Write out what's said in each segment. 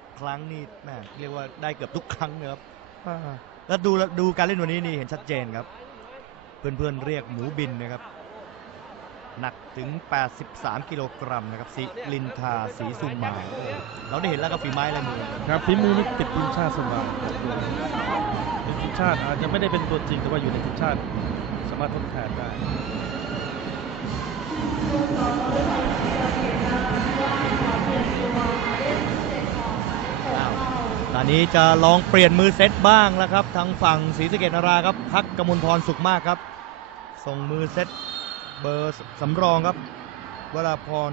6 ครั้งนี่แม่เรียกว่าได้เกือบทุกครั้งนะครับอ่าแล้วดูดูการเล่นวันนี้นี่เห็นชัดเจนครับ เพื่อนๆเรียกหมูบินนะครับ หนักถึง 83 กิโลกรัมนะครับสิลินทาสีสุมาเราได้เห็นแล้วก็ฝีไม้ลายมือครับฝีมือนี่ติดทีมชาติสบายเป็นทีมชาติอาจจะไม่ได้เป็นตัวจริงแต่ว่าอยู่ในทีมชาติสามารถทดแทนได้ ตอนนี้จะลองเปลี่ยนมือเซตบ้างแล้วครับ ทางฝั่งศรีสะเกดนาราครับ พักกมลพรสุขมากครับ ส่งมือเซตเบอร์สำรองครับ วราพร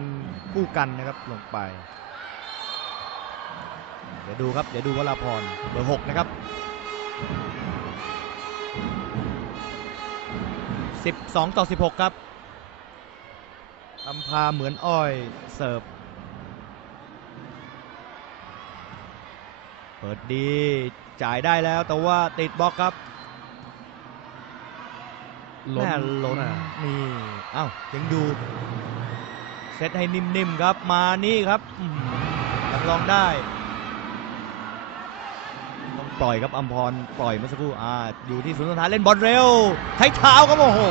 ผู้กันนะครับลงไป เดี๋ยวดูครับ เดี๋ยวดูวราพรเบอร์หกนะครับ12 ต่อ 16 ครับอัมพาเหมือนอ้อยเสิร์ฟ เปิดดีจ่ายได้แล้วแต่ว่าติดบล็อกครับล้นแม่ล้นน่ะนี่เอ้ายังดูเซตให้นิ่มๆครับมานี่ครับอื้อหือรับรองได้ ต้องปล่อยครับอัมพรปล่อยเมื่อสักครู่อ่าอยู่ที่ศูนย์สุดท้ายเล่นบอลเร็ว ใช้เท้าครับโอ้โห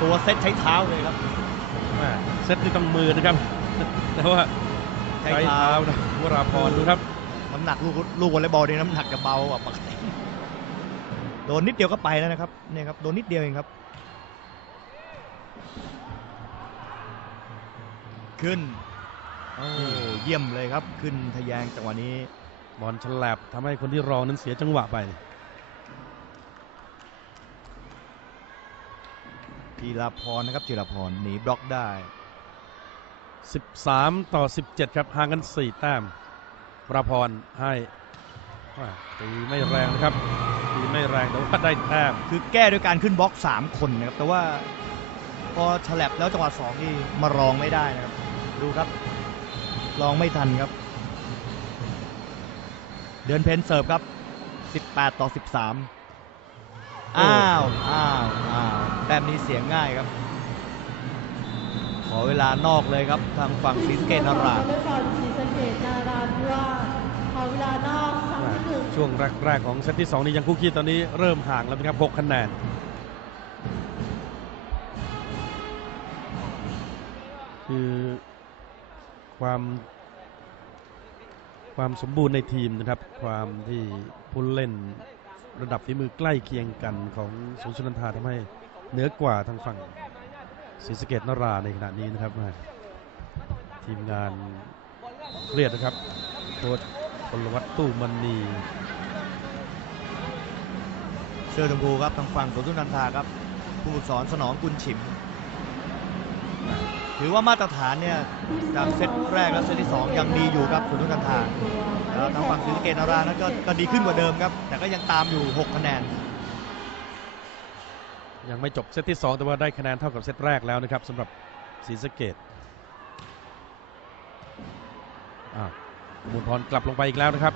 ตัวเซตใช้เท้าเลยครับแม่เซตนี่ต้องมือนะครับแต่ว่าใช้ใช้เท้าเท้านะวราพรดูครับ น้ำหนักลูกลูกวอลเลย์บอลนี่น้ำหนักจะเบากว่าปกติโดนนิดเดียวก็ไปแล้วนะครับเนี่ยครับโดนนิดเดียวเองครับ ขึ้นโอ้เยี่ยมเลยครับ ขึ้นทะแยงจังหวะนี้บอลฉลับทำให้คนที่รองนั้นเสียจังหวะไปจีรพรนะครับจีรพรหนีบล็อกได้ 13 ต่อ 17 ครับห่างกัน 4 แต้ม วราพรให้ว่าตีไม่แรงนะครับตีไม่แรงแต่ว่าได้แต้มคือแก้ด้วยการขึ้นบล็อก 3 คนนะครับ แต่ว่าพอฉลับแล้วจังหวะสองนี่มารองไม่ได้นะครับ ดูครับรองไม่ทันครับ เดือนเพนเสิร์ฟครับ 18 ต่อ 13 อ้าว อ้าว อ้าวแต้มนี้เสียงง่ายครับข อเวลานอกเลยครับทางฝั่งศรีสะเกตนราวอลเลย์บอลศรีสะเกษนาราธิวาสขอเวลานอกครั้งที่หนึ่งช่วงแรกๆของเซตที่ 2 นี่ยังคู่ขี้ตอนนี้เริ่มห่างแล้วนะครับ6คะแนนคือความความสมบูรณ์ในทีมนะครับ ความที่ผู้เล่นระดับฝีมือใกล้เคียงกันของสุนทรนันทาทำให้เหนือกว่าทางฝั่ง ศรีสะเกดนราในขณะนี้นะครับทีมงานเครียดนะครับโค้ชพลวัตตู้มณีเสื้อชมพูครับทางฝั่งสวนสุนันทาครับ ผู้ฝึกสอนสนองกุลฉิม ถือว่ามาตรฐานเนี่ยจากเซตแรกและเซตที่ 2 ยังดีอยู่ครับสุนันทาแล้วทางฝั่งศรีสะเกษนารานั้นก็ก็ดีขึ้นกว่าเดิมครับ แต่ก็ยังตามอยู่ 6 คะแนน ยังไม่จบเซตที่ 2 แต่ว่าได้คะแนนเท่ากับเซตแรกแล้วนะครับสำหรับศรีสะเกดอ่ามูลพรกลับลงไปอีกแล้วนะครับ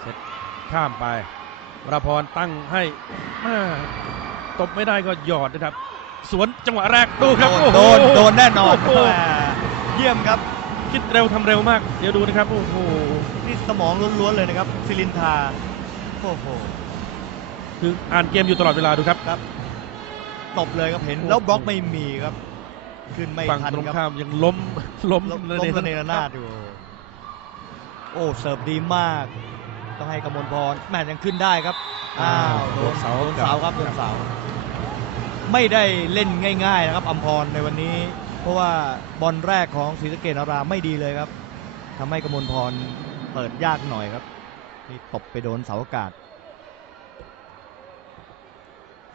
เซตข้ามไปวราพรตั้งให้อ่าตบไม่ได้ก็หยอดนะครับ สวนจังหวะแรกดูครับโดนอ้หโดนแน่นอนโโหแหมเยี่ยมครับ คิดเร็วทำเร็วมาก เดี๋ยวดูนะครับ โอ้โหนี่สมองล้วนๆเลยนะครับซิลินทาโอ้โห คืออ่านเกมอยู่ตลอดเวลาดูครับครับตบเลยครับเห็นโอ้โหแล้วบล็อกไม่มีครับ ขึ้นไม่ฝั่งทันตรงครับข้ามยังล้มล้มล้มระล้มเนระเนระนาดอยู่โอ้เสิร์ฟดีมากต้องให้กมลพรแม่ยังขึ้นได้ครับอ้าวโดนเสาโดนเสาครับโดนเสาไม่ได้เล่นง่ายๆนะครับอัมพรในวันนี้ เพราะว่าบอลแรกของศรีสะเกดนาราไม่ดีเลยครับทำให้กมลพรเปิดยากหน่อยครับนี่ตบไปโดนเสาอากาศ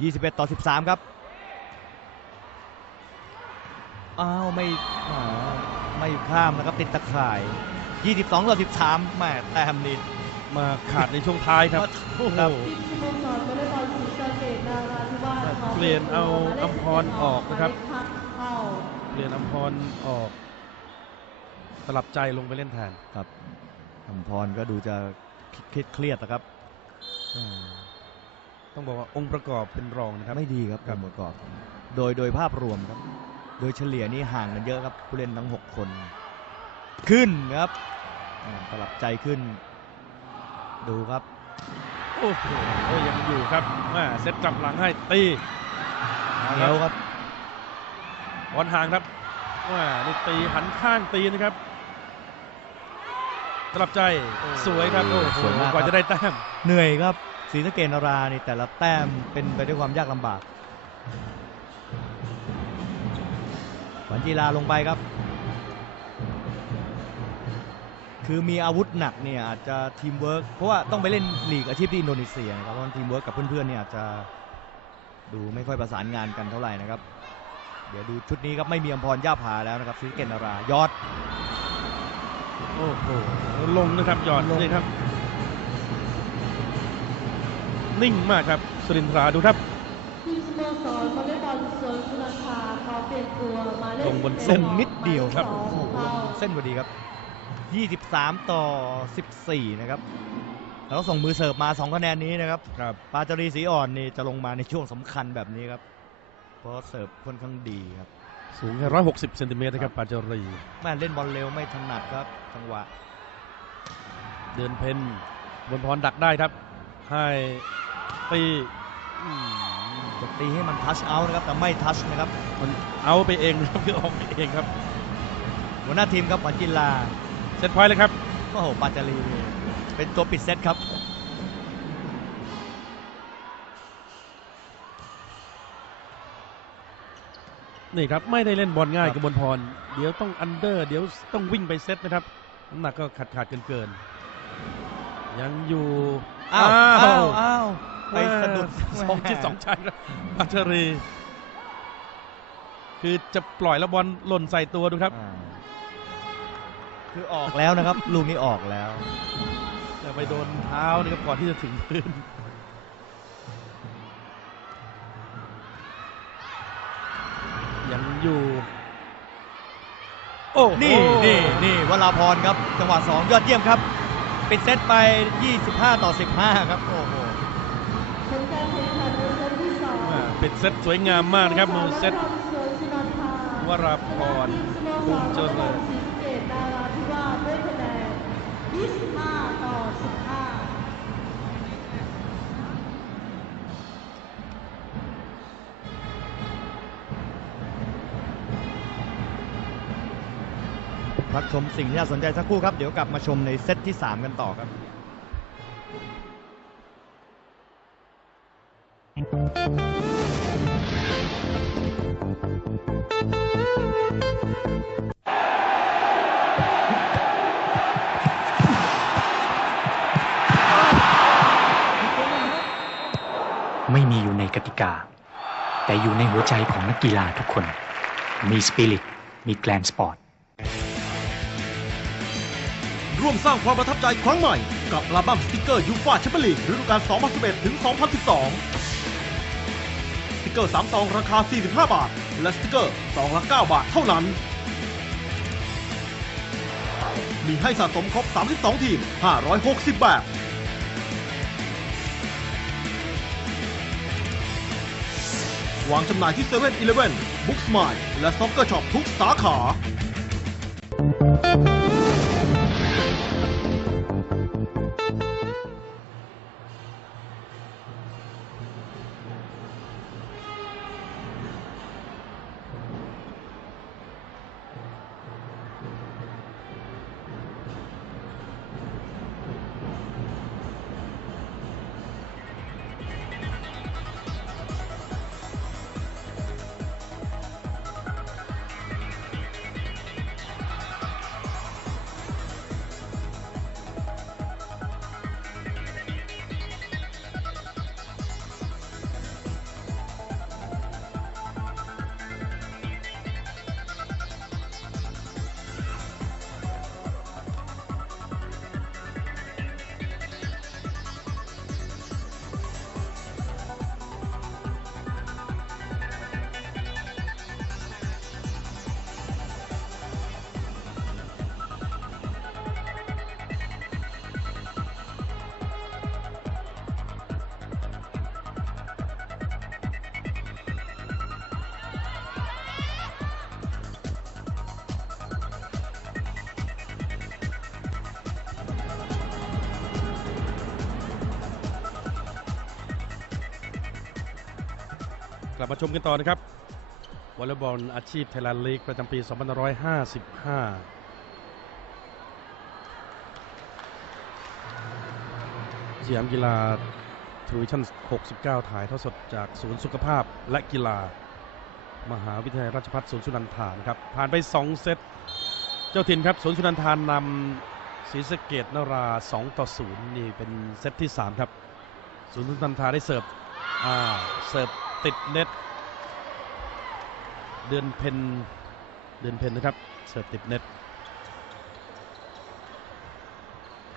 21 ต่อ 13 ครับ อ้าวไม่อ่าไม่ข้ามนะครับติดตะข่าย 22 ต่อ 13แหม่แต้มนิดมาขาดในช่วงท้ายครับโอ้โหทีมสโมสรวอลเลย์บอลศรีสะเกษนาราธิวาสขเปลี่ยนเอาอัมพรออกนะครับเข้าเปลี่ยนอัมพรออก สลับใจลงไปเล่นแทนครับอัมพรก็ดูจะเครียดเครียดนะครับอ่า ต้องบอกว่าองค์ประกอบเป็นรองนะครับ ไม่ดีครับครักาบรประกอบ โดยโดยภาพรวมครับ โดยเฉลี่ยนี่ห่างกันเยอะครับผู้เล่นทั้ง 6 คน ขึ้นครับอ่าสลับใจขึ้น ดูครับ โอ้โหยังอยู่ครับแม่เซตกลับหลังให้ตีเอาเหนียวคครับบอลห่างครับแม่นี่ตีหันข้างตีนะครับสลับใจสวยครับโอ้โหสวยมากกว่าครับจะได้แต้มเหนื่อยครับ ศรีสะเกดนรานี่แต่ละแต้มเป็นไปด้วยความยากลำบากขวัญจีลาลงไปครับ คือมีอาวุธหนักเนี่ยอาจจะทีมเวิร์กเพราะว่าต้องไปเล่นลีกอาชีพที่อินโดนีเซียนะครับเพราะว่าทีมเวิร์กกับเพื่อนๆเนี่ยอาจจะดูไม่ค่อยประสานงานกันเท่าไหร่นะครับ เดี๋ยวดูชุดนี้ครับไม่มีอมพรย่าผาแล้วนะครับศรีสะเกดนารายอด โอ้โหลงนะครับหยอดลงนี่ครับ นิ่งมากครับสุรินทราดูครับทีมสโมสรวอลเลย์บอลสวนสุนันทาขอเปลี่ยนตัวหมายเลขลงบนเส้นนิดเดียวครับหมายเลขสองโอ้โหลงเส้นพอดีครับ 23 ต่อ 14 นะครับ แล้วก็ส่งมือเสิร์ฟมา 2 คะแนนนี้นะครับครับปาจารีสีอ่อนนี่จะลงมาในช่วงสำคัญแบบนี้ครับ เพราะเสิร์ฟค่อนข้างดีครับ สูงแค่ร้อยหกสิบเซนติเมตรนะครับปาจารี แม่เล่นบอลเร็วไม่ถนัดครับ จังหวะ เดินเพนบนพรดักได้ครับ ให้ตีอืมจะตีให้มันทัชเอาท์นะครับ แต่ไม่ทัชนะครับ มันเอาไปเองนะครับคือออกไปเองครับ หัวหน้าทีมครับขวัญจินลาเซตพอยต์เลยครับ โอ้โหปาจารีนี่เป็นตัวปิดเซตครับ นี่ครับ ไม่ได้เล่นบอลง่ายครับกบลพร เดี๋ยวต้องอันเดอร์ เดี๋ยวต้องวิ่งไปเซตนะครับ น้ำหนักก็ขาดขาดเกินเกินๆ ยังอยู่ อ้าวอ้าอ้าววอ้าวไปสะดุดสองจิตสองใจครับปาเทรี คือจะปล่อยแล้วบอลหล่นใส่ตัวดูครับอ่าคือออกแล้วนะครับ ลูกนี้ออกแล้ว แต่ไปโดนเท้านี่ครับก่อนที่จะถึงพื้นยังอยู่ โอ้โหนี่นี่นี่วราพรครับ จังหวะ2ยอดเยี่ยมครับ ปิดเซตไป 25 ต่อ 15 ครับ โอ้โหผลการแข่งขันในเซตที่สองอ่าปิดเซตสวยงามมากนะครับมือเซตวาราพรบุญเจวอลเลย์บอริญ กชมสิ่งที่น่าสนใจสักครู่ครับ เดี๋ยวกลับมาชมในเซตที่ 3 กันต่อครับ ไม่มีอยู่ในกติกา แต่อยู่ในหัวใจของนักกีฬาทุกคน มีสปิริตมีแกลนสปอร์ต ร่วมสร้างความประทับใจครั้งใหม่ กับอัลบั้มสติกเกอร์ยูฟ่าแชมเปี้ยนลีกฤดูกาล 2011 ถึง 2012 สติกเกอร์3ซองราคา 45 บาท และสติกเกอร์ซองละ 9 บาทเท่านั้น มีให้สะสมครบ 32 ทีม 560 แบบวางจำหน่ายที่7 e เ e ่ e อีเลฟเว่นบุ๊กสมายและซ็อกเกอร์ช็อปทุกสาขา ลับมาชมกันต่อนะครับวอลเลย์บอลอาชีพไทยแลนด์ลีกประจำปี 2555สยามกีฬาทรูวิชั่น 69 ถ่ายทอดสดจากศูนย์สุขภาพและกีฬา มหาวิทยาลัยราชภัฏสวนสุนันทานครับ ผ่านไป 2 เซต เจ้าถิ่นครับสวนสุนันทานนำศรีสะเกดนรา 2 ต่อ 0 นี่เป็นเซตที่ 3 ครับสวนสุนันทานได้เสิร์ฟ อ่า เสิร์ฟ ติดเน็ต เดือนเพนเดือนเพนนะครับเสิร์ฟติดเน็ต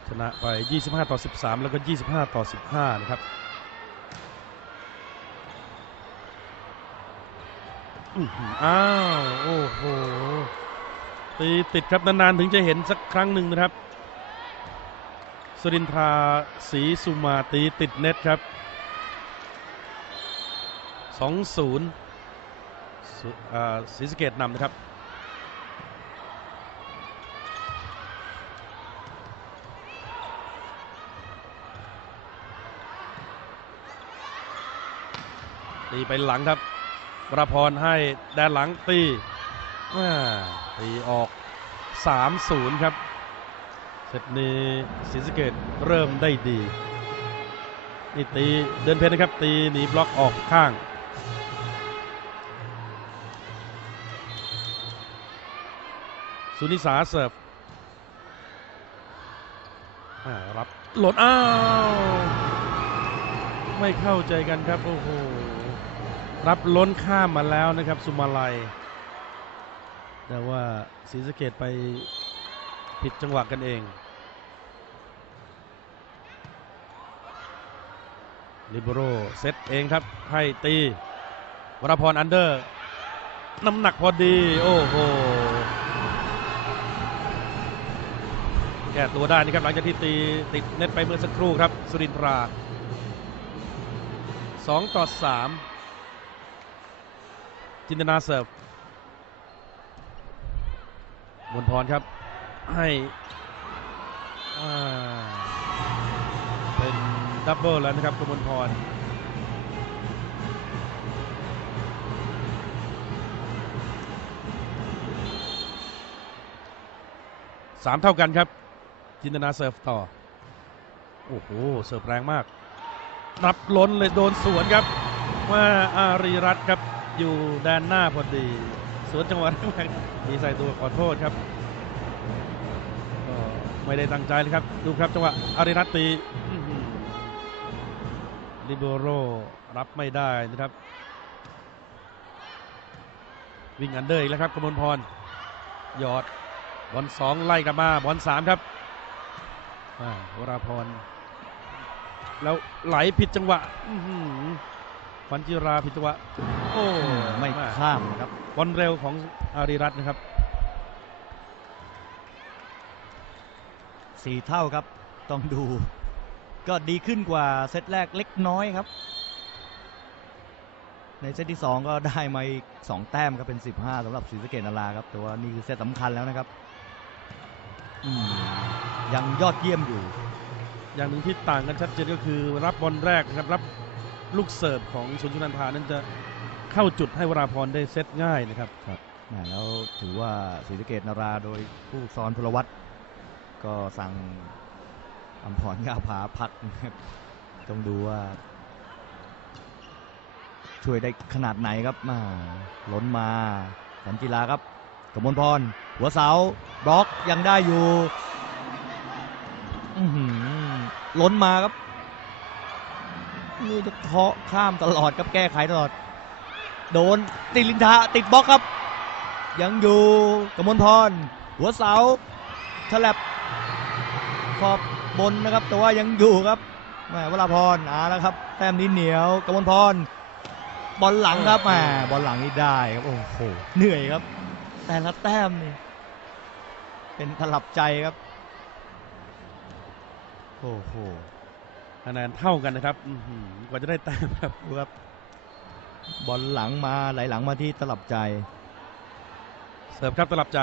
ชนะไป 25 ต่อ 13 แล้วก็ 25 ต่อ 15 นะครับอ้าว โอ้โห ตีติดครับนาน ๆ ถึงจะเห็นสักครั้งหนึ่งนะครับสรินทราศรีสุมาตีติดเน็ตครับ สุอ่าศรีสะเกดนำนะครับ ตีไปหลังครับวรพรให้แดนหลังตีตีออก 3-0 ครับ เซตนี้ศรีสะเกดเริ่มได้ดี นี่ตีเดินเพชรนะครับ ตีหนีบล็อกออกข้าง สุนิสาเสิร์ฟรับหล่นอ้าว ไม่เข้าใจกันครับ โอ้โห รับล้นข้ามมาแล้วนะครับ สุมาลัย แต่ว่าศรีสะเกดไปผิดจังหวะกันเอง ลิเบโรเซตเองครับ ให้ตีวรพรอันเดอร์ น้ำหนักพอดี โอ้โห แก้ตัวได้นะครับหลังจากที่ตีติดเน็ตไปเมื่อสักครู่ครับ สุรินทรา2ต่อ3จินตนาเสิร์ฟมนพรครับ ให้เป็นดับเบิลแล้วนะครับกมลพรสามเท่ากันครับ จินตนาเสิร์ฟต่อ โอ้โห เสิร์ฟแรงมาก รับล้นเลยโดนสวนครับ ว่าอารีรัตครับอยู่ด้านหน้าพอดี สวนจังหวะแรกมีใส่ตัวขอโทษครับก็ไม่ได้ตั้งใจเลยครับ ดูครับจังหวะอารีรัตตีลิเบโรรับไม่ได้นะครับ วิ่งอันเดอร์อีกแล้วครับกมลพร หยอดบอลสองไล่กลับมาบอลสามครับ วราพร แล้วไหลผิดจังหวะอื้อหือขวัญจิราผิดจังหวะ โอ้ ไม่าข้ามนะครับบอลเร็วของอารีรัตน์นะครับสี่เท่าครับ ต้องดู ก็ดีขึ้นกว่าเซตแรกเล็กน้อยครับ ในเซตที่ 2 ก็ได้มาอีกสองแต้มครับเป็น 15สำหรับศรีสะเกดนาราครับ แต่ว่านี่คือเซตสำคัญแล้วนะครับอืม ยังยอดเยี่ยมอยู่ อย่างหนึ่งที่ต่างกันชัดเจนก็คือรับบอลแรกนะครับรับลูกเสิร์ฟของสุนทรนันทานั้นจะเข้าจุดให้วราพรได้เซตง่ายนะครับแหมแล้วถือว่าศรีสะเกดนาราโดยผู้ฝึกสอนพลวัตก็สั่งอำพรยาผาพักนะครับต้องดูว่า ช่วยได้ขนาดไหนครับมาล้นมาสันจิลาครับ กมลพร หัวเสาบล็อกยังได้อยู่ล้นมาครับนี่จะเคาะข้ามตลอดครับแก้ไขตลอด โดนติดลินทาติดบล็อกครับ ยังอยู่กมลพร หัวเสาฉลับขอบบนนะครับ แต่ว่ายังอยู่ครับแหมวราพรอ่าแล้วครับ แต้มนี้เหนียวกมลพรบอลหลังครับแหมบอลหลังนี่ได้ครับโอ้โหเหนื่อยครับ แต่ละแต้มนี่เป็นตลับใจครับ โอ้โหคะแนนเท่ากันนะครับอื้อหือกว่าจะได้แต้มครับดูครับ บอลหลังมาไหลหลังมาที่ตลับใจ เสิร์ฟครับตลับใจ